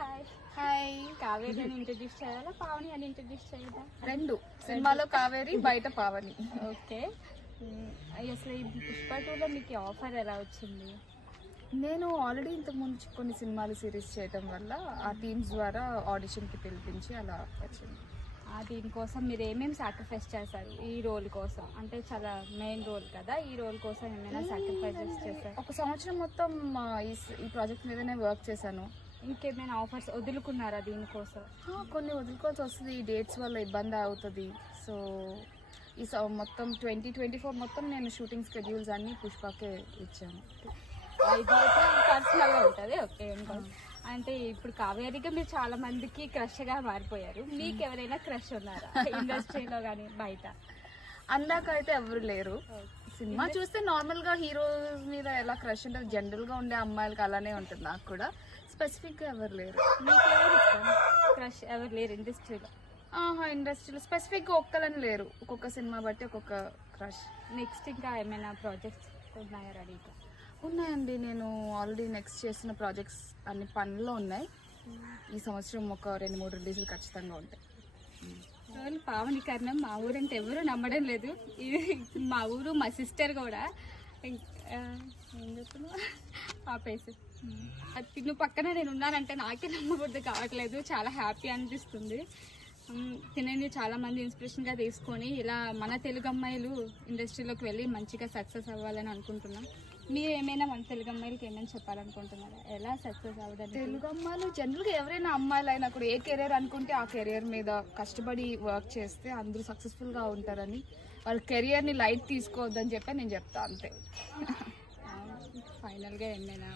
Hi hi. Kaveri అని introduce చేయాలా, పావని అని ఇంట్రడ్యూస్ చేయాలా? రెండు. సినిమాలో కావేరి, బయట పావని. ఓకే. అసలు ఈ పుష్ప 2లో మీకు ఆఫర్ ఎలా వచ్చింది? నేను ఆల్రెడీ ఇంతకుముందు కొన్ని సినిమాలు సిరీస్ చేయటం వల్ల ఆ టీమ్స్ ద్వారా ఆడిషన్కి పిలిపించి అలా వచ్చింది. దీనికోసం మీరు ఏమేమి సాక్రిఫైస్ చేశారు ఈ రోల్ కోసం? అంటే చాలా మెయిన్ రోల్ కదా, ఈ రోల్ కోసం ఏమైనా సాక్రిఫైసెస్ చేశారు? ఒక సంవత్సరం మొత్తం ఈ ప్రాజెక్ట్ మీదనే వర్క్ చేశాను. ఇంకేమైనా ఆఫర్స్ వదులుకున్నారా దీనికోసం? కొన్ని వదులుకోవాల్సి వస్తుంది, ఈ డేట్స్ వల్ల ఇబ్బంది అవుతుంది. సో ఈ మొత్తం 2024 మొత్తం నేను షూటింగ్ స్కెడ్యూల్స్ అన్నీ పుష్పకే ఇచ్చాను. ఇది అయితే పర్సనల్గా ఉంటుంది. ఓకే. అంటే ఇప్పుడు కావేరిగా మీరు చాలా మందికి క్రష్గా మారిపోయారు. మీకు ఎవరైనా క్రష్ ఉన్నారా ఇండస్ట్రీలో కానీ బయట? అందాక అయితే ఎవరు లేరు. సినిమా చూస్తే నార్మల్ గా హీరోస్ మీద ఎలా క్రష్ ఉంటుంది, జనరల్ గా ఉండే అమ్మాయిలకి అలానే ఉంటుంది. నాకు కూడా స్పెసిఫిక్ గా ఎవరు లేరు. మీకు ఎవరు ఇష్టం? క్రష్ ఎవరు లేరు ఇండస్ట్రీలో? ఇండస్ట్రీలో స్పెసిఫిక్ గా ఒక్కలని లేరు. ఒక్కొక్క సినిమా బట్టి ఒక్కొక్క క్రష్. నెక్స్ట్ ఇంకా ఏమైనా ప్రాజెక్ట్స్ ఉన్నాయా రెడీగా? ఉన్నాయండి. నేను ఆల్రెడీ నెక్స్ట్ చేస్తున్న ప్రాజెక్ట్స్ అన్ని పనుల్లో ఉన్నాయి. ఈ సంవత్సరం ఒక 2-3 రిలీజులు ఖచ్చితంగా ఉంటాయి. పావని కర్ణం మా ఊరంటే ఎవరు నమ్మడం లేదు. ఇది మా ఊరు, మా సిస్టర్ కూడా. ఏం చెప్తున్నా ఆపేసి. నువ్వు పక్కన నేను ఉన్నానంటే నాకే నమ్మబుద్ధి కావట్లేదు. చాలా హ్యాపీ అనిపిస్తుంది. తినని చాలా మంది ఇన్స్పిరేషన్గా తీసుకొని ఇలా మన తెలుగు అమ్మాయిలు ఇండస్ట్రీలోకి వెళ్ళి మంచిగా సక్సెస్ అవ్వాలని అనుకుంటున్నాం. మీరు ఏమైనా మన తెలుగు అమ్మాయిలకి ఏమైనా చెప్పాలనుకుంటున్నారా? ఎలా సక్సెస్ అవ్వడానికి? తెలుగు అమ్మాయిలు జనరల్గా ఎవరైనా అమ్మాయిలు అయినా కూడా ఏ కెరీర్ అనుకుంటే ఆ కెరీర్ మీద కష్టపడి వర్క్ చేస్తే అందరూ సక్సెస్ఫుల్గా ఉంటారని, వాళ్ళ కెరియర్ని లైట్ తీసుకోవద్దని చెప్పి నేను చెప్తా అంతే. ఫైనల్గా ఏమైనా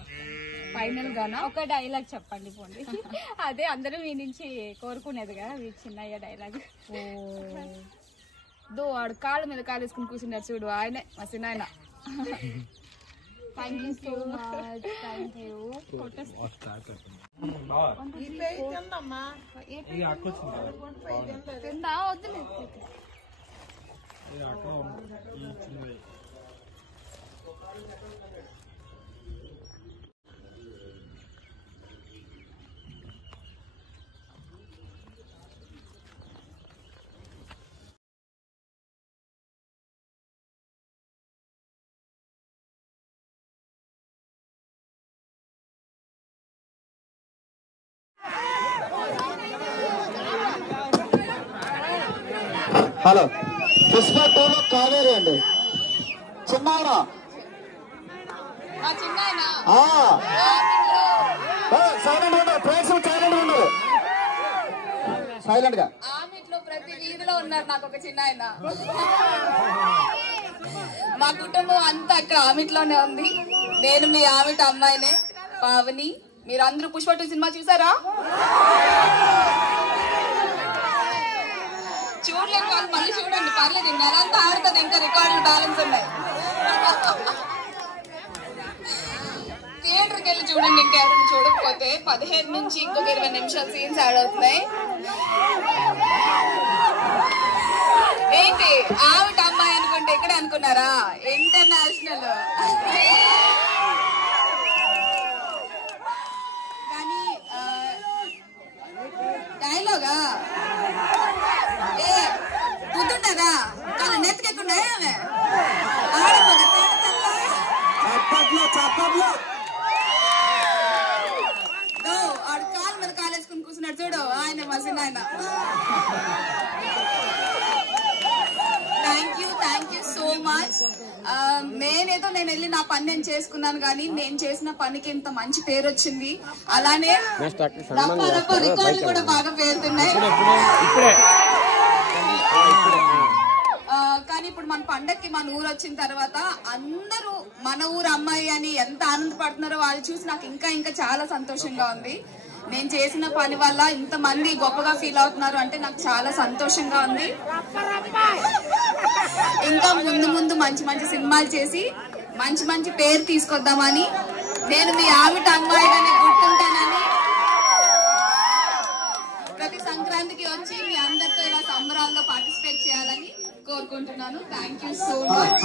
ఫైనల్గానా ఒక డైలాగ్ చెప్పండి పోండి. అదే అందరూ మీ నుంచి కోరుకునేదిగా మీ చిన్నయ్య డైలాగ్. వాడు కాళ్ళ మీద కాలు వేసుకుని కూర్చున్నారు చూడు, ఆయనే మా చిన్న. Thank you so much. Thank you. Hello, Pushpa 2లో కావేరి అండి. చిన్నాయన సైలెంట్ ఉండరు, ప్రేక్షకులు సైలెంట్ ఉండరు, సైలెంట్ గా. ఆమెట్లో ప్రతి వీధిలో ఉన్నారు నాకు ఒక చిన్న ఆయన. మా కుటుంబం అంతా అక్కడ ఆమెట్లోనే ఉంది. నేను మీ ఆమెట అమ్మాయినే, పావని. మీరందరూ పుష్ప 2 సినిమా చూసారా? చూడలేదు వాళ్ళు మళ్ళీ చూడండి, పర్లేదు. నెలంతా ఆడుతుంది, ఇంకా రికార్డులు బ్యాలెన్స్ ఉన్నాయి. థియేటర్కి వెళ్ళి చూడండి. ఇంకెవరైనా చూడకపోతే 15 నుంచి ఇంకొక 20 నిమిషాలు సీన్స్ యాడ్ అవుతున్నాయి. ఏంటి ఆవిడ అమ్మాయి అనుకుంటే ఎక్కడే అనుకున్నారా? ఇంటర్నేషనల్. కానీ డైలాగా కుదుండదా చాలా నెత్తికెక్కున్నా ఆమె ఆడు కాలు మీద కాలేసుకుని కూర్చున్నాడు చూడు, ఆయన మసిన ఆయన. Thank you so much. నేనేదో నేను వెళ్ళి నా పని నేను చేసుకున్నాను, కానీ నేను చేసిన పనికి ఇంత మంచి పేరు వచ్చింది. అలానే రికార్డులు కూడా బాగా పేరుతున్నాయి. కానీ ఇప్పుడు మన పండక్కి మన ఊరు వచ్చిన తర్వాత అందరూ మన ఊరు అమ్మాయి అని ఎంత ఆనందపడుతున్నారో వాళ్ళు చూసి నాకు ఇంకా ఇంకా చాలా సంతోషంగా ఉంది. నేను చేసిన పని వల్ల ఇంతమంది గొప్పగా ఫీల్ అవుతున్నారు అంటే నాకు చాలా సంతోషంగా ఉంది. ఇంకా ముందు ముందు మంచి మంచి సినిమాలు చేసి మంచి మంచి పేరు తీసుకొద్దామని, నేను మీ ఆవిడ అమ్మాయిగానే గుర్తుంటానని, ప్రతి సంక్రాంతికి వచ్చి మీ అందరితో ఇలా సంబరాల్లో పార్టిసిపేట్ చేయాలని కోరుకుంటున్నాను. Thank you so much.